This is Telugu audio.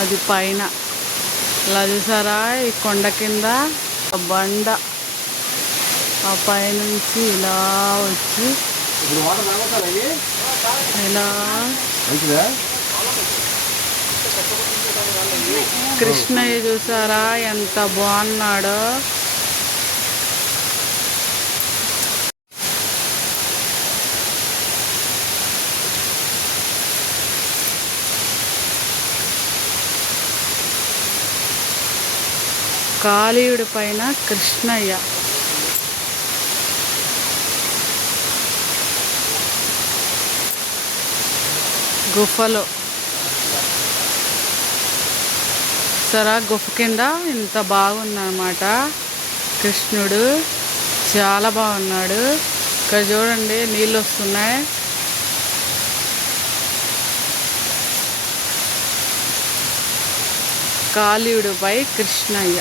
అది పైన ఇలా చూసారా, ఈ కొండ కింద బండ ఆ పైనుంచి ఇలా వచ్చి ఇలా కృష్ణయ్య చూసారా ఎంత బాగున్నాడో. కాళీయుడి పైన కృష్ణయ్య. గుఫలో సరా గుఫ కింద ఇంత బాగుందన్నమాట. కృష్ణుడు చాలా బాగున్నాడు. ఇక్కడ చూడండి నీళ్ళు వస్తున్నాయి. కాళీయుడిపై కృష్ణయ్య.